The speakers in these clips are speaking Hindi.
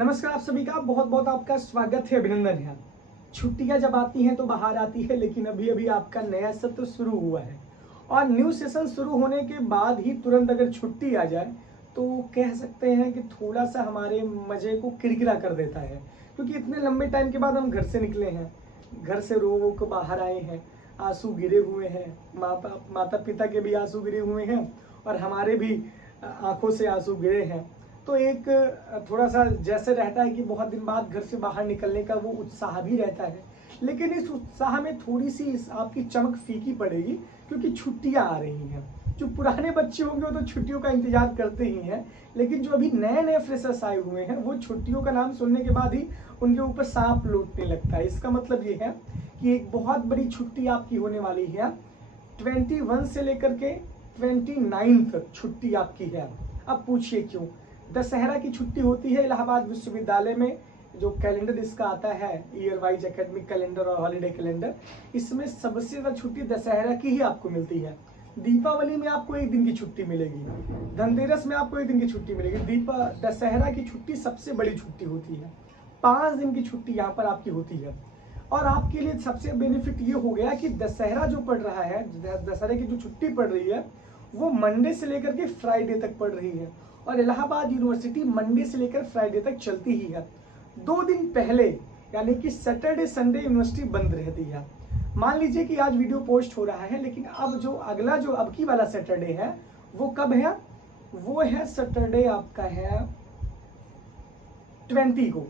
नमस्कार आप सभी का बहुत बहुत आपका स्वागत है, अभिनंदन है। छुट्टियां जब आती हैं तो बाहर आती है, लेकिन अभी अभी आपका नया सत्र शुरू हुआ है और न्यू सेशन शुरू होने के बाद ही तुरंत अगर छुट्टी आ जाए तो कह सकते हैं कि थोड़ा सा हमारे मजे को किरकिरा कर देता है, क्योंकि इतने लंबे टाइम के बाद हम घर से निकले हैं, घर से रो रो के बाहर आए हैं, आंसू गिरे हुए हैं, माता पिता के भी आंसू गिरे हुए हैं और हमारे भी आंखों से आंसू गिरे हैं। तो एक थोड़ा सा जैसे रहता है कि बहुत दिन बाद घर से बाहर निकलने का वो उत्साह भी रहता है, लेकिन इस उत्साह में थोड़ी सी आपकी चमक फीकी पड़ेगी, क्योंकि छुट्टियां आ रही हैं। जो पुराने बच्चे होंगे वो तो छुट्टियों का इंतजार करते ही हैं, लेकिन जो अभी नए नए फ्रेशर्स आए हुए हैं वो छुट्टियों का नाम सुनने के बाद ही उनके ऊपर सांप लौटने लगता है। इसका मतलब ये है कि एक बहुत बड़ी छुट्टी आपकी होने वाली है। 21 से लेकर के 29 तक छुट्टी आपकी है। अब पूछिए क्यों? दशहरा की छुट्टी होती है इलाहाबाद विश्वविद्यालय में। जो कैलेंडर इसका आता है, ईयर वाइज एकेडमिक कैलेंडर और हॉलीडे कैलेंडर, इसमें सबसे ज्यादा छुट्टी दशहरा की ही आपको मिलती है। दीपावली में आपको एक दिन की छुट्टी मिलेगी, धनतेरस में आपको एक दिन की छुट्टी मिलेगी। दशहरा की छुट्टी सबसे बड़ी छुट्टी होती है, 5 दिन की छुट्टी यहाँ पर आपकी होती है। और आपके लिए सबसे बेनिफिट ये हो गया कि दशहरा जो पड़ रहा है, दशहरे की जो छुट्टी पड़ रही है वो मंडे से लेकर के फ्राइडे तक पड़ रही है, और इलाहाबाद यूनिवर्सिटी मंडे से लेकर फ्राइडे तक चलती ही है। 2 दिन पहले यानी कि सैटरडे संडे यूनिवर्सिटी बंद रहती है। मान लीजिए कि आज वीडियो पोस्ट हो रहा है, लेकिन अब जो अगला जो अब की वाला सैटरडे है वो कब है? वो है सैटरडे आपका है 20 को,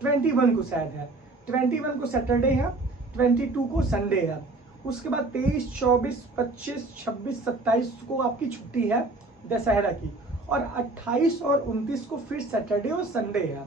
21 को शायद है। 21 को सैटरडे है, 22 को संडे है। उसके बाद 23, 24, 25, 26, 27 को आपकी छुट्टी है दशहरा की, और 28 और 29 को फिर सैटरडे और संडे है।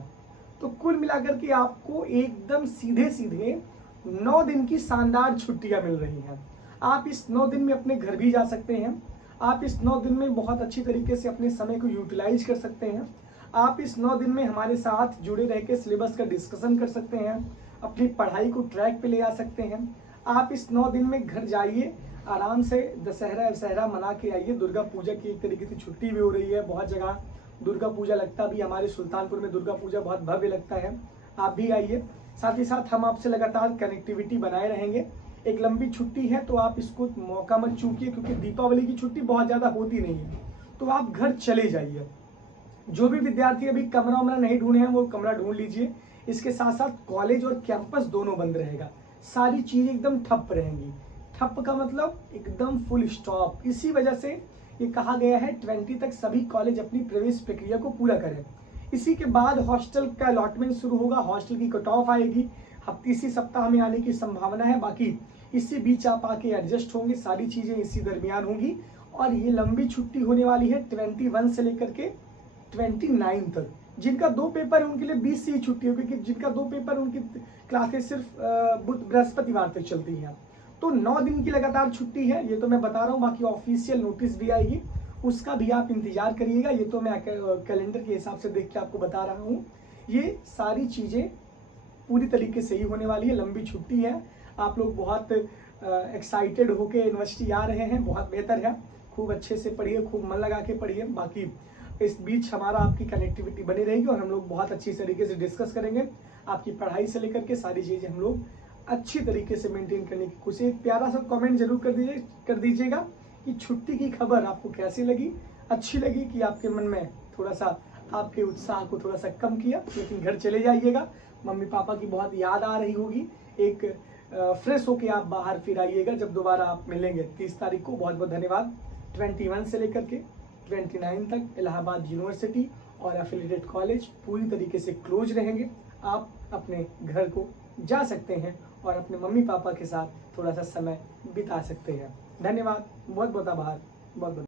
तो कुल मिलाकर के आपको एकदम सीधे सीधे 9 दिन की शानदार छुट्टियां मिल रही हैं। आप इस 9 दिन में अपने घर भी जा सकते हैं, आप इस 9 दिन में बहुत अच्छी तरीके से अपने समय को यूटिलाइज कर सकते हैं, आप इस 9 दिन में हमारे साथ जुड़े रह के सिलेबस का डिस्कशन कर सकते हैं, अपनी पढ़ाई को ट्रैक पे ले आ सकते हैं। आप इस 9 दिन में घर जाइए, आराम से दशहरा मना के आइए। दुर्गा पूजा की एक तरीके से छुट्टी भी हो रही है, बहुत जगह दुर्गा पूजा लगता भी, हमारे सुल्तानपुर में दुर्गा पूजा बहुत भव्य लगता है। आप भी आइए, साथ ही साथ हम आपसे लगातार कनेक्टिविटी बनाए रहेंगे। एक लंबी छुट्टी है तो आप इसको मौका मत चूकिए, क्योंकि दीपावली की छुट्टी बहुत ज़्यादा होती नहीं है, तो आप घर चले जाइए। जो भी विद्यार्थी अभी कमरा वमरा नहीं ढूंढे हैं वो कमरा ढूंढ लीजिए। इसके साथ साथ कॉलेज और कैंपस दोनों बंद रहेगा, सारी चीज़ें एकदम ठप रहेंगी। ठप का मतलब एकदम फुल स्टॉप। इसी वजह से ये कहा गया है 20 तक सभी कॉलेज अपनी प्रवेश प्रक्रिया को पूरा करें। इसी के बाद हॉस्टल का अलॉटमेंट शुरू होगा, हॉस्टल की कट ऑफ आएगी, इसी सप्ताह में आने की संभावना है। बाकी इसी बीच आप आके एडजस्ट होंगे, सारी चीज़ें इसी दरमियान होंगी। और ये लंबी छुट्टी होने वाली है 21 से लेकर के 29 तक। जिनका 2 पेपर है उनके लिए 20 से ही छुट्टी होगी, क्योंकि जिनका 2 पेपर उनकी क्लासेस सिर्फ बुध बृहस्पतिवार तक चलती हैं। तो 9 दिन की लगातार छुट्टी है, ये तो मैं बता रहा हूँ। बाकी ऑफिशियल नोटिस भी आएगी, उसका भी आप इंतजार करिएगा। ये तो मैं कैलेंडर के हिसाब से देख के आपको बता रहा हूँ। ये सारी चीज़ें पूरी तरीके से ही होने वाली है। लंबी छुट्टी है, आप लोग बहुत एक्साइटेड होके यूनिवर्सिटी आ रहे हैं, बहुत बेहतर है। खूब अच्छे से पढ़िए, खूब मन लगा के पढ़िए। बाकी इस बीच हमारा आपकी कनेक्टिविटी बनी रहेगी और हम लोग बहुत अच्छी तरीके से डिस्कस करेंगे। आपकी पढ़ाई से लेकर के सारी चीज़ें हम लोग अच्छी तरीके से मेंटेन करने की कोशिश। एक प्यारा सा कमेंट जरूर कर दीजिएगा कि छुट्टी की खबर आपको कैसी लगी। अच्छी लगी कि आपके मन में थोड़ा सा आपके उत्साह को थोड़ा सा कम किया, लेकिन घर चले जाइएगा, मम्मी पापा की बहुत याद आ रही होगी। एक फ्रेश होके आप बाहर फिर आइएगा जब दोबारा आप मिलेंगे 30 तारीख को। बहुत बहुत धन्यवाद। 21 से लेकर के 29 तक इलाहाबाद यूनिवर्सिटी और एफिलिएटेड कॉलेज पूरी तरीके से क्लोज रहेंगे। आप अपने घर को जा सकते हैं और अपने मम्मी पापा के साथ थोड़ा सा समय बिता सकते हैं। धन्यवाद, बहुत बहुत आभार, बहुत बहुत।